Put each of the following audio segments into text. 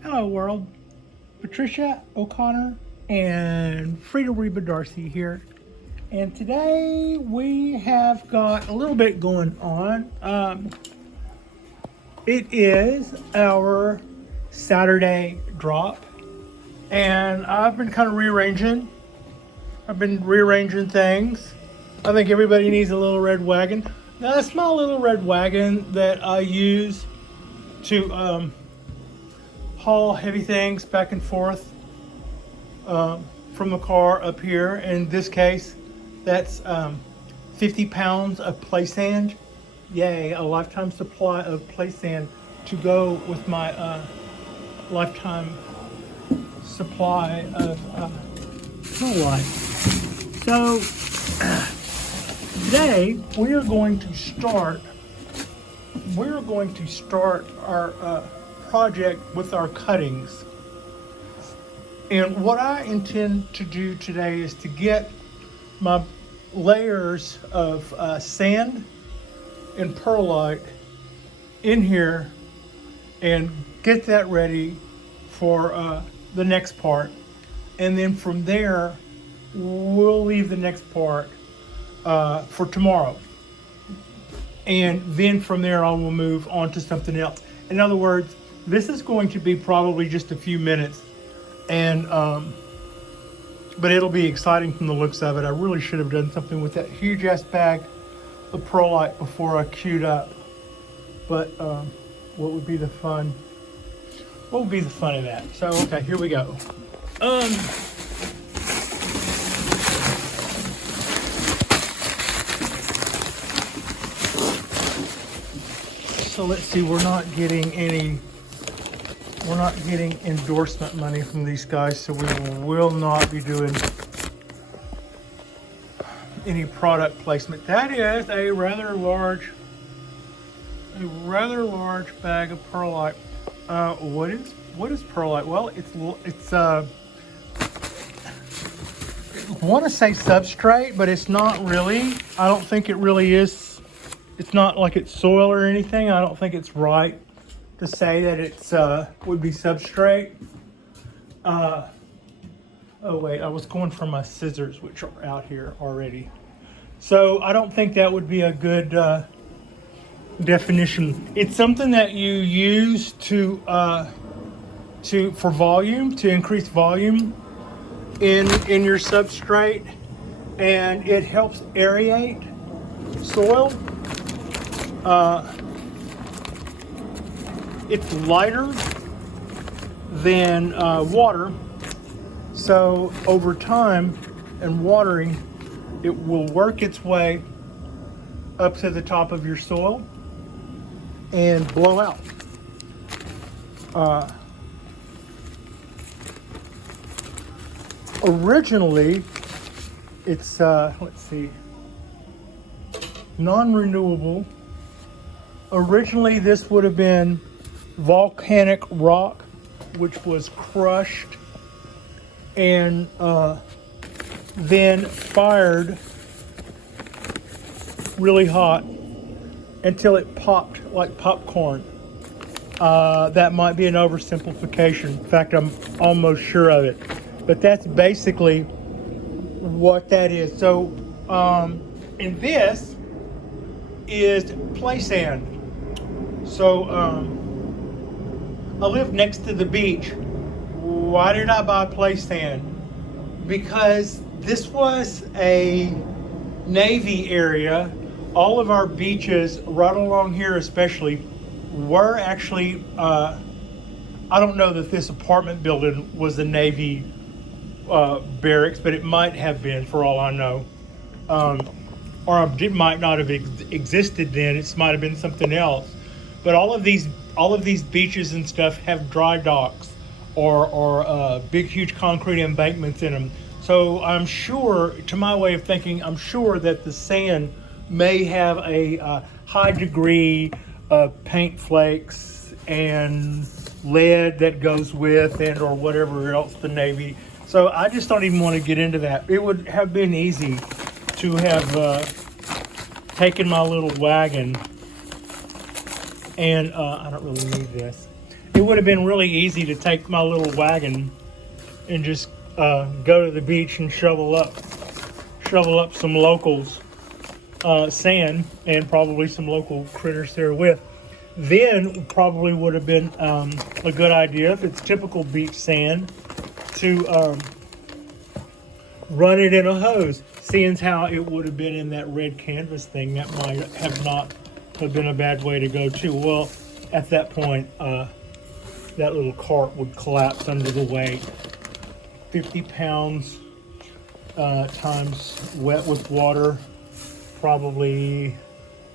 Hello world, Patricia O'Connor and Frida Reba Darcy here. And today we have got a little bit going on. It is our Saturday drop and I've been kind of rearranging. I've been rearranging things. I think everybody needs a little red wagon. Now that's my little red wagon that I use to haul heavy things back and forth from the car up here. In this case, that's 50 pounds of play sand. Yay, a lifetime supply of play sand to go with my lifetime supply of snow life. So today we are going to start our project with our cuttings. And what I intend to do today is to get my layers of sand and perlite in here and get that ready for the next part. And then from there, we'll leave the next part for tomorrow. And then from there, I will move on to something else. In other words, this is going to be probably just a few minutes, and but it'll be exciting from the looks of it. I really should have done something with that huge ass bag of perlite before I queued up. But what would be the fun? What would be the fun of that? So okay, here we go. So let's see, we're not getting endorsement money from these guys, so we will not be doing any product placement. That is a rather large bag of perlite. What is perlite? Well, it's I want to say substrate, but it's not really. I don't think it really is. It's not like it's soil or anything. I don't think it's right to say that it's would be substrate. Oh wait, I was going for my scissors, which are out here already. So I don't think that would be a good definition. It's something that you use for volume, to increase volume in your substrate, and it helps aerate soil. It's lighter than water, so over time and watering, it will work its way up to the top of your soil and blow out. Originally, it's let's see, non-renewable. Originally, this would have been volcanic rock, which was crushed and then fired really hot until it popped like popcorn. That might be an oversimplification. In fact, I'm almost sure of it. But that's basically what that is. So, and this is play sand. So, I live next to the beach. Why did I buy play sand? Because this was a Navy area. All of our beaches right along here especially were actually, I don't know that this apartment building was a Navy barracks, but it might have been for all I know. Or it might not have existed then. It might have been something else. But all of these beaches and stuff have dry docks or big, huge concrete embankments in them. So I'm sure, to my way of thinking, I'm sure that the sand may have a high degree of paint flakes and lead that goes with it, or whatever else the Navy. So I just don't even want to get into that. It would have been easy to have taken my little wagon and I don't really need this, it would have been really easy to take my little wagon and just go to the beach and shovel up some locals sand and probably some local critters there with. Then probably would have been a good idea, if it's typical beach sand, to run it in a hose. Seeing how it would have been in that red canvas thing, that might have not have been a bad way to go too. Well, at that point, that little cart would collapse under the weight. 50 pounds times wet with water, probably,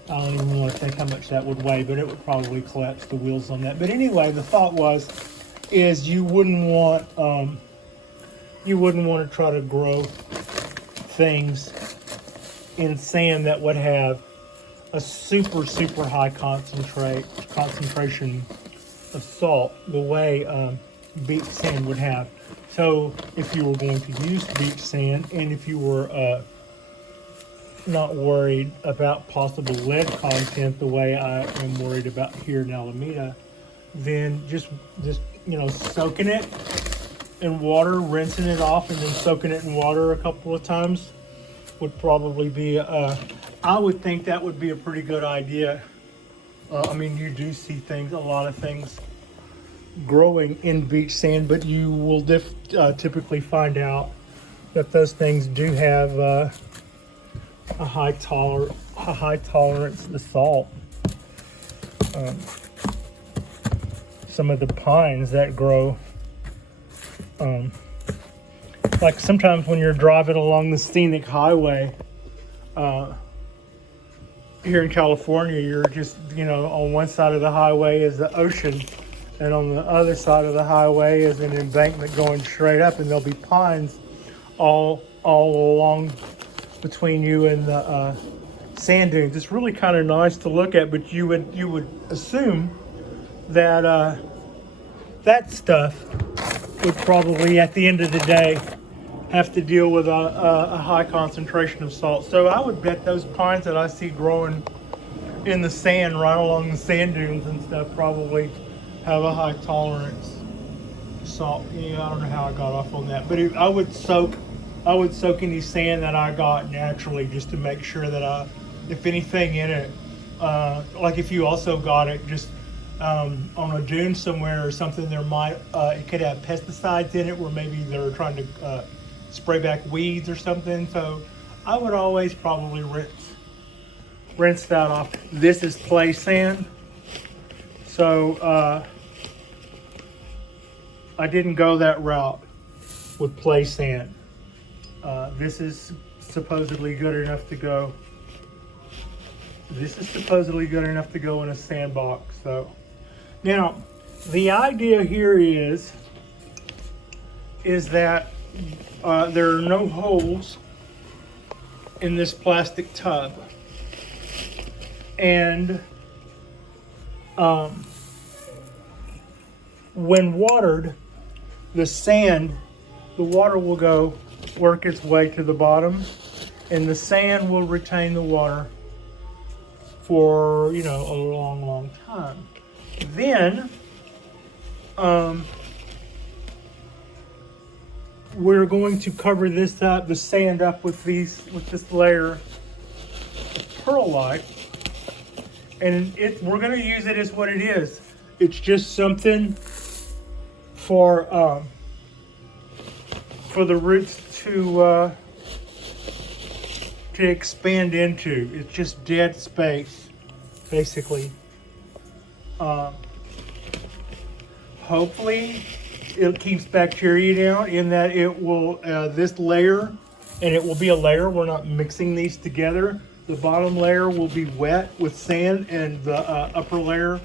I don't even want to think how much that would weigh, but it would probably collapse the wheels on that. But anyway, the thought is you wouldn't want to try to grow things in sand that would have a super high concentration of salt, the way beach sand would have. So if you were going to use beach sand, and if you were not worried about possible lead content the way I am worried about here in Alameda, then just soaking it in water, rinsing it off, and then soaking it in water a couple of times would probably be I would think that would be a pretty good idea. I mean, you do see a lot of things growing in beach sand, but you will typically find out that those things do have a high tolerance to salt. Some of the pines that grow, like sometimes when you're driving along the scenic highway here in California, you're just, on one side of the highway is the ocean, and on the other side of the highway is an embankment going straight up, and there'll be pines all along between you and the sand dunes. It's really kind of nice to look at, but you would assume that that stuff would probably, at the end of the day, have to deal with a high concentration of salt. So I would bet those pines that I see growing in the sand right along the sand dunes and stuff probably have a high tolerance to salt. Yeah, I don't know how I got off on that, but I would soak any sand that I got naturally, just to make sure that if anything in it, like if you also got it just on a dune somewhere or something, it could have pesticides in it, where maybe they're trying to spray back weeds or something. So I would always probably rinse that off. This is play sand, so I didn't go that route with play sand. This is supposedly good enough to go. This is supposedly good enough to go in a sandbox. So now the idea here is that there are no holes in this plastic tub, and when watered, the water will work its way to the bottom, and the sand will retain the water for a long time. Then we're going to cover the sand up with this layer of perlite, and we're going to use it as what it is. It's just something for the roots to expand into. It's just dead space, basically. Hopefully it keeps bacteria down, in that it will, this layer, and it will be a layer, we're not mixing these together. The bottom layer will be wet with sand, and the upper layer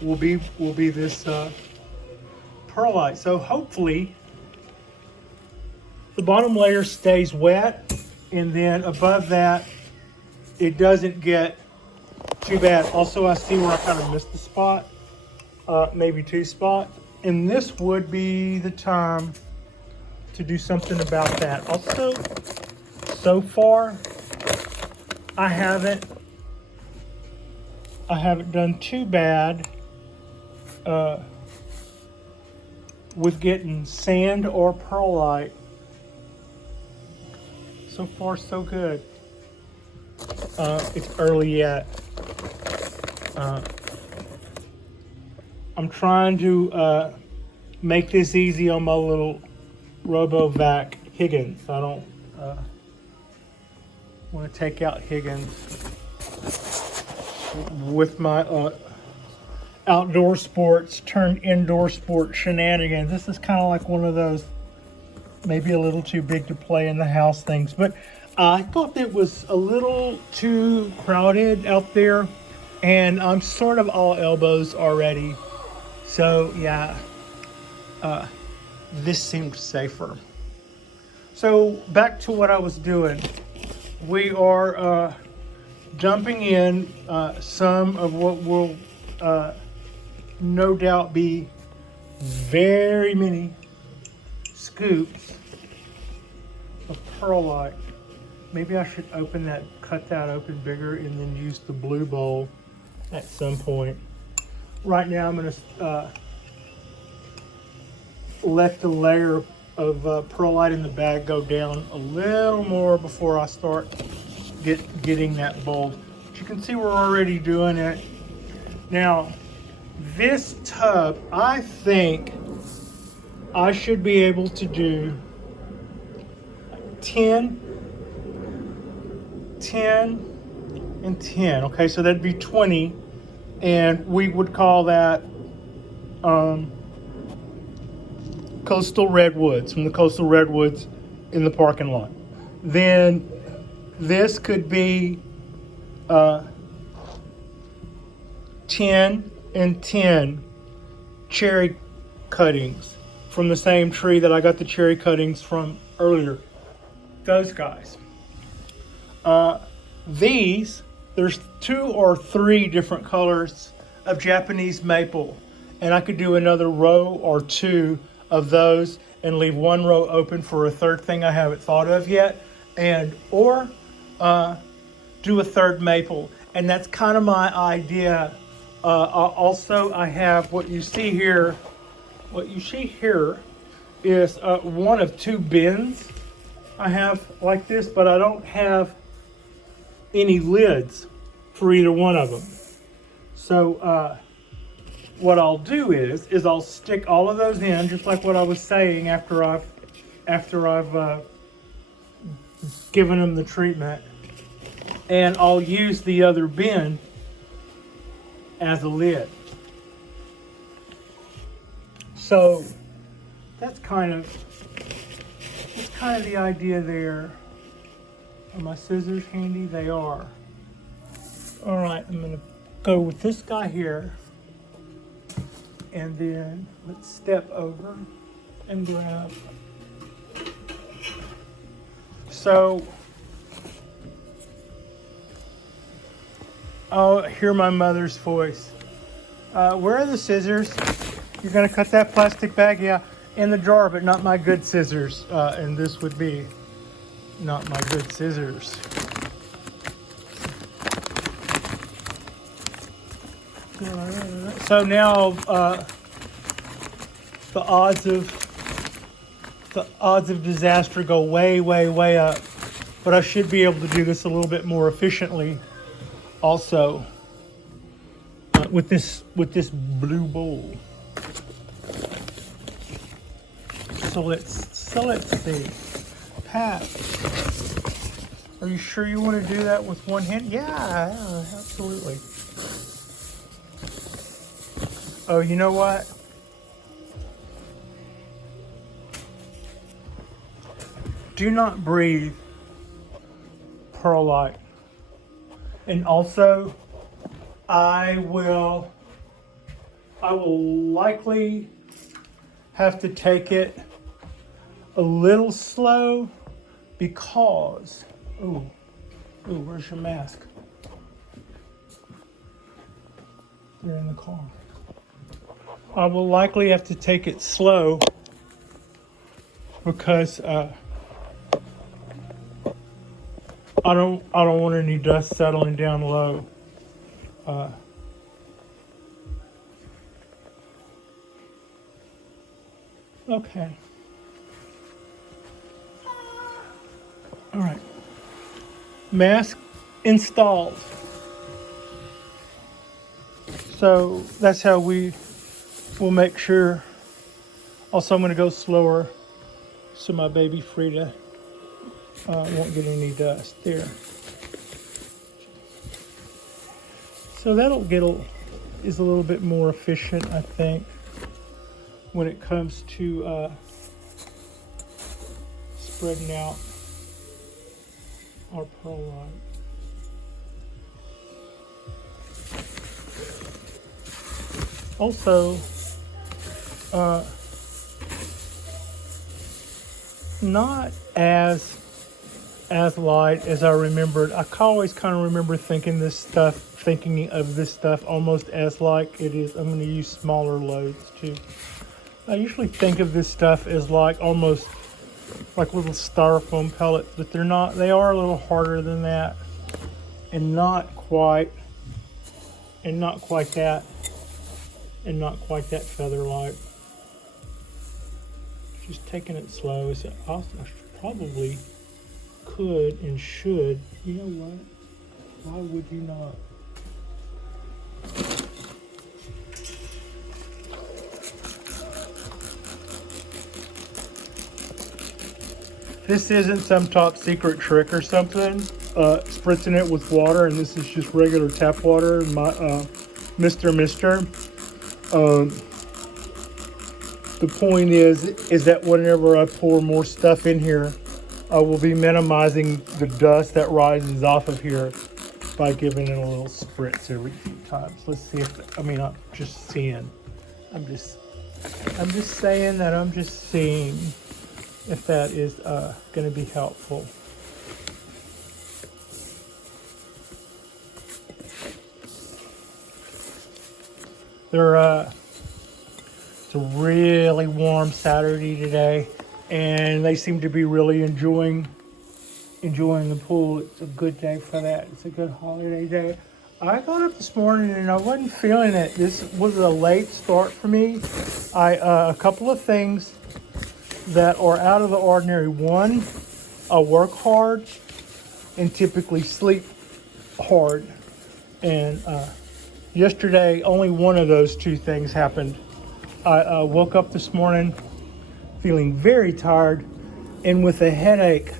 will be this perlite. So hopefully the bottom layer stays wet, and then above that it doesn't get too bad. Also, I see where I kind of missed a spot, maybe two spots, and this would be the time to do something about that. Also, so far I haven't done too bad with getting sand or perlite. So far, so good. It's early yet. I'm trying to make this easy on my little RoboVac Higgins. I don't want to take out Higgins with my outdoor sports turned indoor sport shenanigans. This is kind of like one of those maybe a little too big to play in the house things, but I thought it was a little too crowded out there, and I'm sort of all elbows already. So yeah, this seemed safer. So back to what I was doing. We are dumping in some of what will no doubt be very many scoops of perlite. Maybe I should cut that open bigger and then use the blue bowl at some point. Right now I'm going to let the layer of perlite in the bag go down a little more before I start getting that bowl. But you can see we're already doing it. Now, this tub, I think I should be able to do 10, 10, and 10. Okay, so that'd be 20. And we would call that coastal redwoods, from the coastal redwoods in the parking lot. Then this could be 10 and 10 cherry cuttings from the same tree that I got the cherry cuttings from earlier. Those guys. There's 2 or 3 different colors of Japanese maple, and I could do another row or 2 of those and leave 1 row open for a third thing I haven't thought of yet, or do a third maple. And that's kind of my idea. Also, I have what you see here. What you see here is one of 2 bins I have like this, but I don't have any lids for either one of them. So what I'll do is I'll stick all of those in, just like what I was saying, after I've given them the treatment, and I'll use the other bin as a lid. So that's kind of the idea there. Are my scissors handy? They are. All right, I'm gonna go with this guy here, and then let's step over and grab. So I'll hear my mother's voice. Where are the scissors? You're gonna cut that plastic bag? Yeah, in the drawer, but not my good scissors. And this would be not my good scissors. So now the odds of disaster go way, way, way up. But I should be able to do this a little bit more efficiently also with this blue bowl. So let's see. Pat, are you sure you want to do that with one hand? Yeah, absolutely. Oh, you know what? Do not breathe perlite. And also, I will likely have to take it a little slow because, where's your mask? You're in the car. I will likely have to take it slow because I don't want any dust settling down low. Okay. All right. Mask installed. So that's how we will make sure. Also, I'm going to go slower so my baby Frida won't get any dust there. So is a little bit more efficient, I think, when it comes to spreading out our perlite. Also, not as light as I remembered. I always kind of remember thinking of this stuff almost as like it is. I'm going to use smaller loads too. I usually think of this stuff as like almost like little styrofoam pellets, but they're not. They are a little harder than that, and not quite that feather light. Just taking it slow. I probably could and should. You know what? Why would you not? This isn't some top secret trick or something. Spritzing it with water, and this is just regular tap water. My Mr. The point is that whenever I pour more stuff in here, I will be minimizing the dust that rises off of here by giving it a little spritz every few times. Let's see I'm just seeing if that is going to be helpful. It's a really warm Saturday today, and they seem to be really enjoying the pool. It's a good day for that. It's a good holiday day. I got up this morning and I wasn't feeling it. This was a late start for me. A couple of things that are out of the ordinary. One, I work hard and typically sleep hard. And yesterday, only one of those two things happened. I woke up this morning feeling very tired and with a headache,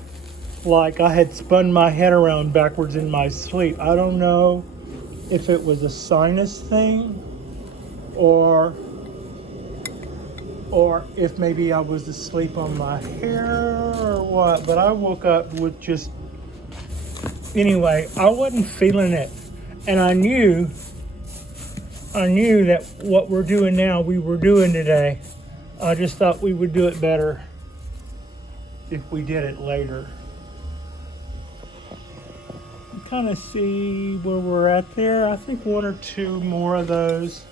like I had spun my head around backwards in my sleep. I don't know if it was a sinus thing or if maybe I was asleep on my hair or what, but I woke up with anyway, I wasn't feeling it. And I knew that what we're doing now, we were doing today. I just thought we would do it better if we did it later. Kind of see where we're at there. I think one or two more of those.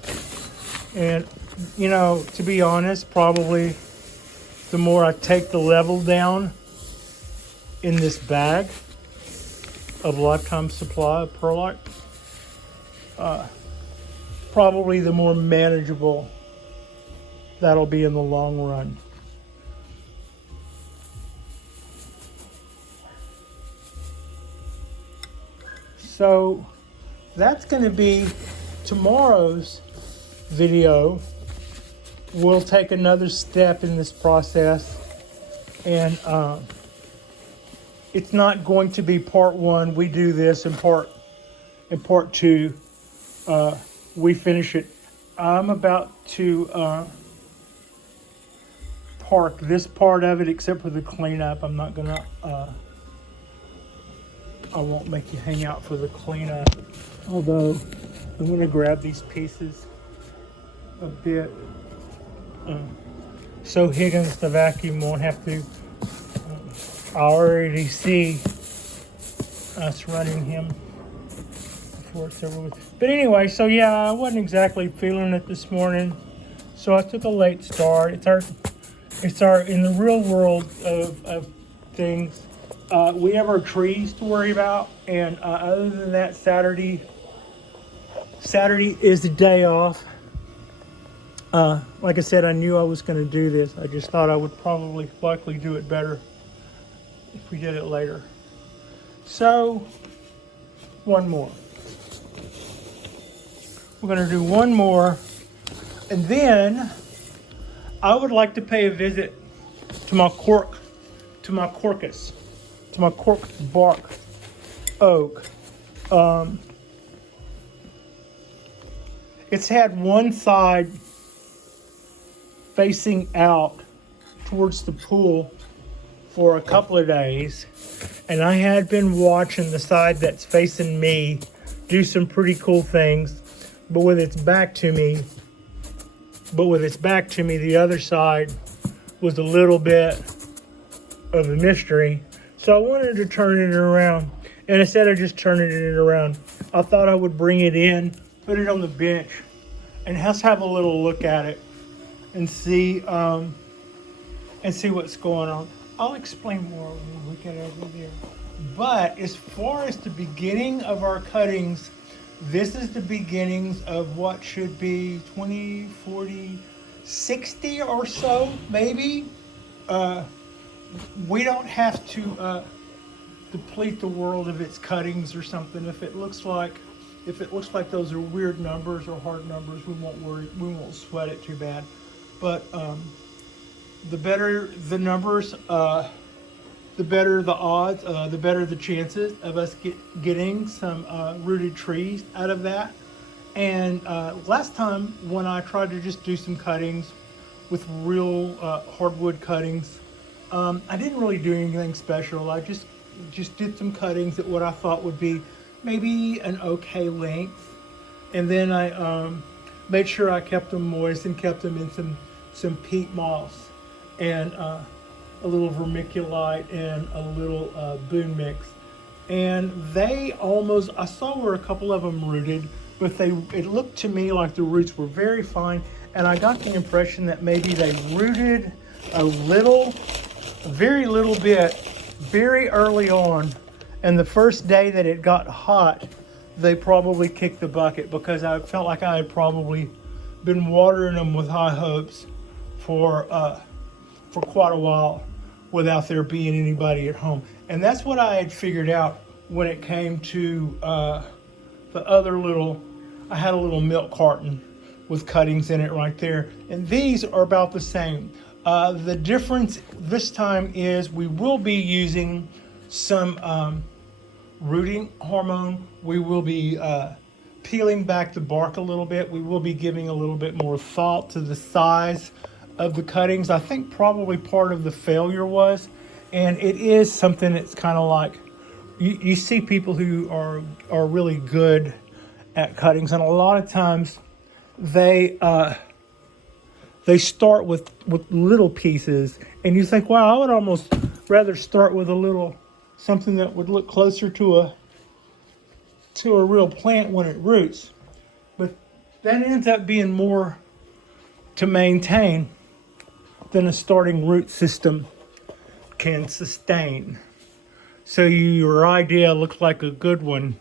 And, to be honest, probably the more I take the level down in this bag of lifetime supply of perlite, probably the more manageable that'll be in the long run. So that's going to be tomorrow's video. We'll take another step in this process, and it's not going to be part one. We do this in part two. We finish it. I'm about to park this part of it, except for the cleanup. I'm not gonna. I won't make you hang out for the cleanup. Although I'm gonna grab these pieces a bit. So Higgins, the vacuum, won't have to. I already see us running him before it's over with. But anyway, so yeah, I wasn't exactly feeling it this morning, so I took a late start. It's our in the real world of things. We have our trees to worry about, and other than that, Saturday is the day off. Like I said, I knew I was going to do this. I just thought I would probably likely do it better if we did it later. So, one more. We're going to do one more, and then I would like to pay a visit to my cork, to my cork bark oak. It's had one side facing out towards the pool for a couple of days, and I had been watching the side that's facing me do some pretty cool things, but with its back to me, the other side was a little bit of a mystery. So I wanted to turn it around, and instead of just turning it around, I thought I would bring it in, put it on the bench, and just have a little look at it and see what's going on. I'll explain more when we get over there. But as far as the beginning of our cuttings, this is the beginnings of what should be 20, 40, 60 or so, maybe. We don't have to deplete the world of its cuttings or something. If it looks like those are weird numbers or hard numbers, we won't worry. We won't sweat it too bad. But the better the numbers, the better the odds, the better the chances of us getting some rooted trees out of that. And last time when I tried to just do some cuttings with real hardwood cuttings, I didn't really do anything special. I just did some cuttings at what I thought would be maybe an okay length, and then I made sure I kept them moist and kept them in some peat moss and a little vermiculite and a little boon mix. And they almost, I saw where a couple of them rooted, but it looked to me like the roots were very fine, and I got the impression that maybe they rooted a very little bit very early on, and the first day that it got hot, they probably kicked the bucket, because I felt like I had probably been watering them with high hopes for quite a while without there being anybody at home. And that's what I had figured out when it came to the other little, I had a little milk carton with cuttings in it right there. And these are about the same. The difference this time is we will be using some rooting hormone. We will be peeling back the bark a little bit. We will be giving a little bit more thought to the size of the cuttings. I think probably part of the failure was, and it is something that's kind of like, you see people who are really good at cuttings, and a lot of times they start with little pieces, and you think, wow, I would almost rather start with a little something that would look closer to a real plant when it roots. But that ends up being more to maintain than a starting root system can sustain. So your idea looks like a good one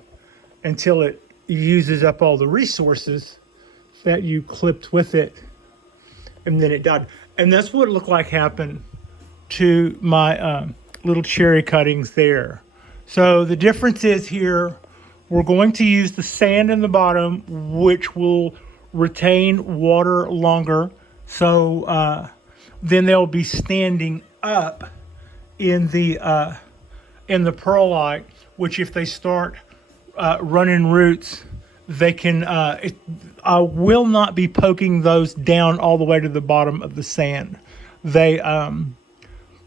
until it uses up all the resources that you clipped with it, and then it died. And that's what it looked like happened to my little cherry cuttings there. So the difference is here, we're going to use the sand in the bottom, which will retain water longer. So then they'll be standing up in the perlite, which if they start running roots, they can, I will not be poking those down all the way to the bottom of the sand. They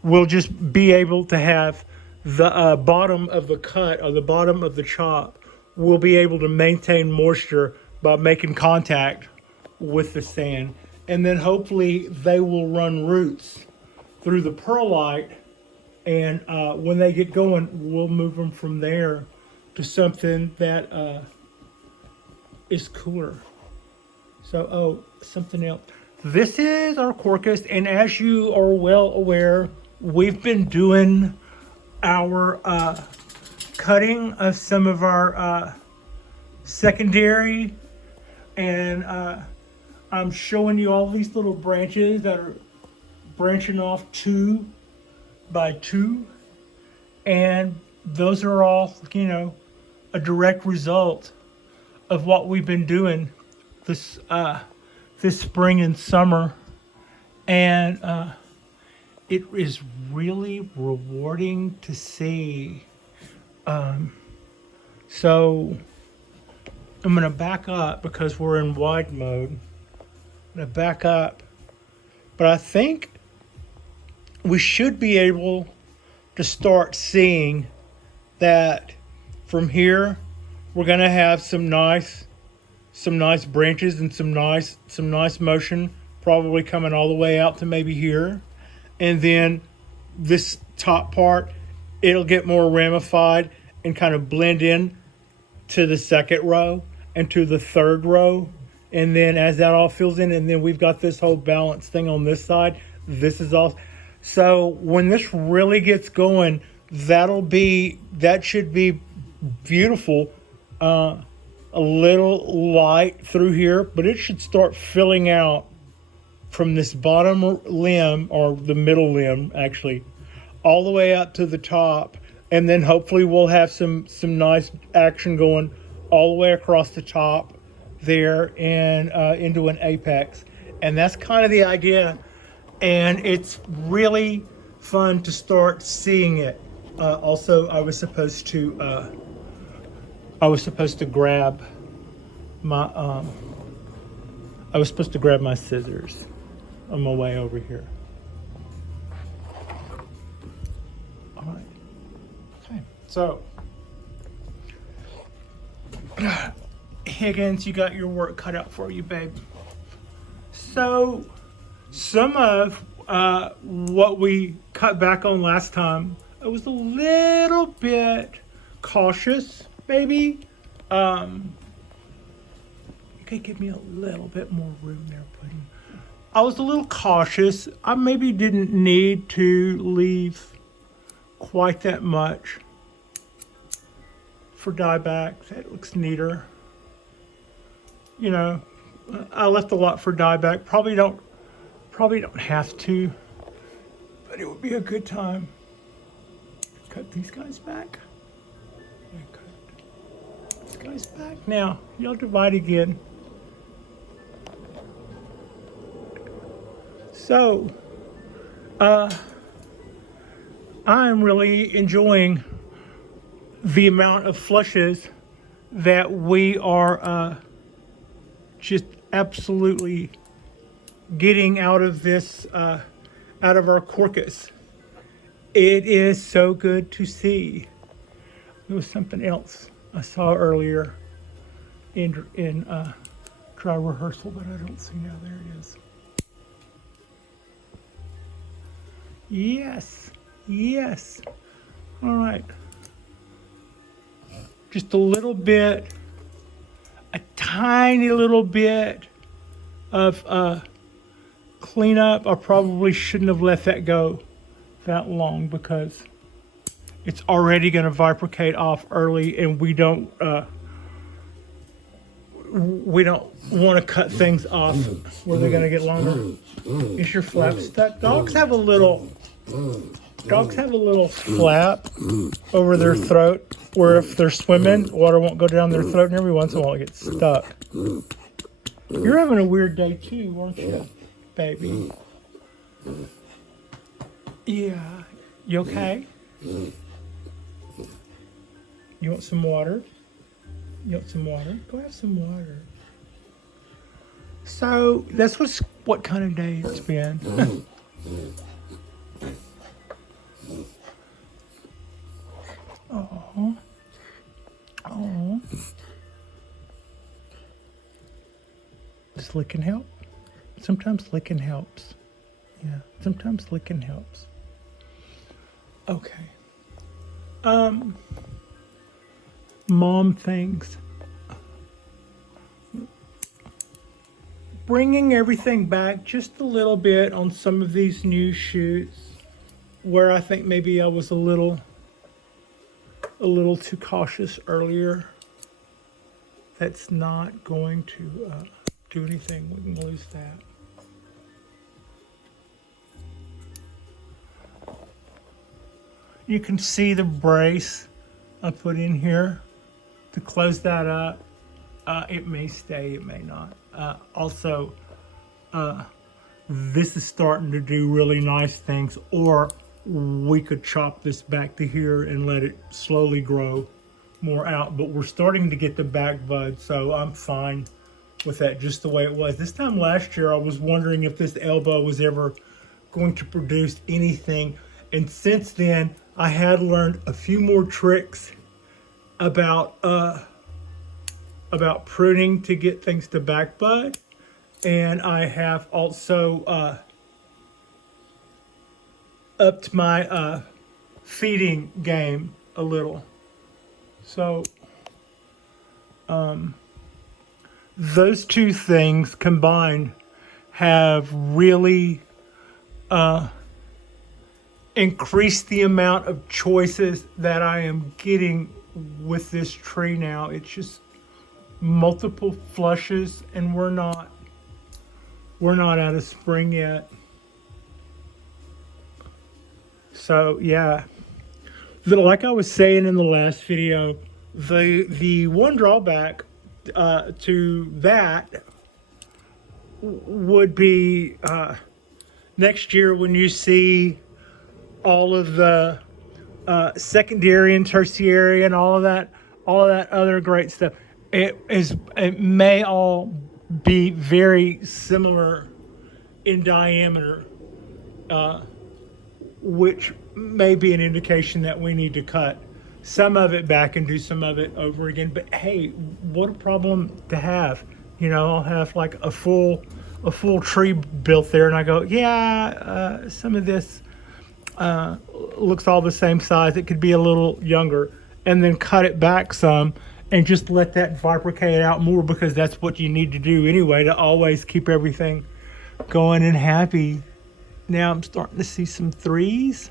will just be able to have the bottom of the cut, or the bottom of the chop, will be able to maintain moisture by making contact with the sand. And then hopefully they will run roots through the perlite, and when they get going, we'll move them from there to something that is cooler. So, something else. This is our Corcus, and as you are well aware, we've been doing our cutting of some of our secondary and I'm showing you all these little branches that are branching off 2 by 2. And those are all, a direct result of what we've been doing this spring and summer. And it is really rewarding to see. So I'm going to back up because we're in wide mode. I'm going to back up. But I think we should be able to start seeing that from here we're going to have some nice branches and some nice motion, probably coming all the way out to maybe here. And then this top part, it'll get more ramified and kind of blend in to the second row and to the third row. And then as that all fills in, and then we've got this whole balance thing on this side. This is all. So when this really gets going, that should be beautiful. A little light through here, but it should start filling out from this bottom limb, or the middle limb actually, all the way up to the top. And then hopefully we'll have some nice action going all the way across the top there and into an apex. And that's kind of the idea. And it's really fun to start seeing it. Also, I was supposed to grab my scissors on my way over here. All right. Okay. So, Higgins, you got your work cut out for you, babe. So, some of what we cut back on last time, I was a little bit cautious, maybe. Okay, give me a little bit more room there, Pudding. I was a little cautious. I maybe didn't need to leave quite that much for dieback. That looks neater. I left a lot for dieback. Probably don't have to, but it would be a good time. Cut these guys back. Cut these guys back. Now, y'all divide again. So, I'm really enjoying the amount of flushes that we are just absolutely getting out of this, out of our corcus. It is so good to see. There was something else I saw earlier in dry rehearsal, but I don't see now. There it is. Yes. All right. Just a little bit, a tiny little bit of cleanup. I probably shouldn't have let that go that long because it's already going to vibricate off early, and we don't want to cut things off where they're going to get longer. Is your flap stuck? Dogs have a little flap over their throat where if they're swimming, water won't go down their throat, and every once in a while it gets stuck. You're having a weird day too, aren't you, baby? Yeah. You okay? You want some water? Go have some water. So that's what kind of day it's been. Oh. Does licking help? Sometimes licking helps. Yeah, sometimes licking helps. Okay. Mom things. Bringing everything back just a little bit on some of these new shoots where I think maybe I was a little too cautious earlier. That's not going to do anything, we can lose that. You can see the brace I put in here to close that up. It may stay, it may not. Also, this is starting to do really nice things, or we could chop this back to here and let it slowly grow more out, but we're starting to get the back bud, so I'm fine with that just the way it was. This time last year I was wondering if this elbow was ever going to produce anything, and since then I had learned a few more tricks about pruning to get things to back bud, and I have also upped my feeding game a little. So those two things combined have really increased the amount of choices that I am getting with this tree now. It's just multiple flushes, and we're not out of spring yet. So yeah, like I was saying in the last video, the one drawback to that would be next year when you see all of the secondary and tertiary and all of that other great stuff. It may all be very similar in diameter, which may be an indication that we need to cut some of it back and do some of it over again. But hey, what a problem to have. You know, I'll have like a full tree built there, and I go, yeah, some of this looks all the same size. It could be a little younger, and then cut it back some and just let that vibricate out more, because that's what you need to do anyway to always keep everything going and happy. Now I'm starting to see some threes.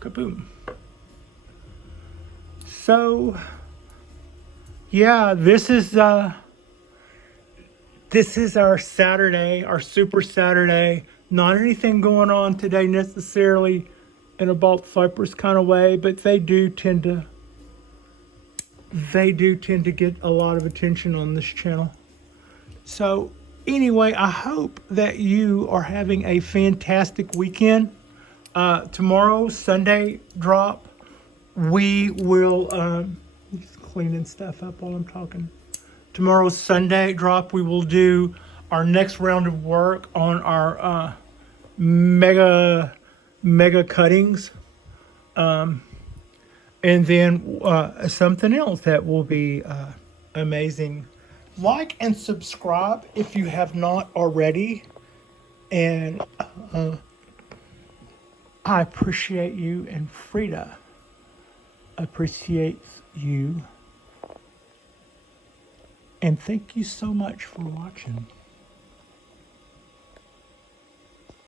Kaboom. So yeah, this is our Saturday, our Super Saturday. Not anything going on today necessarily in a Balt Cypress kind of way, but they do tend to get a lot of attention on this channel. So anyway, I hope that you are having a fantastic weekend. Tomorrow, Sunday drop, we will just cleaning stuff up while I'm talking. Tomorrow's Sunday drop, we will do our next round of work on our mega cuttings, and then something else that will be amazing. Like and subscribe if you have not already, and I appreciate you, and Frida appreciates you, and thank you so much for watching.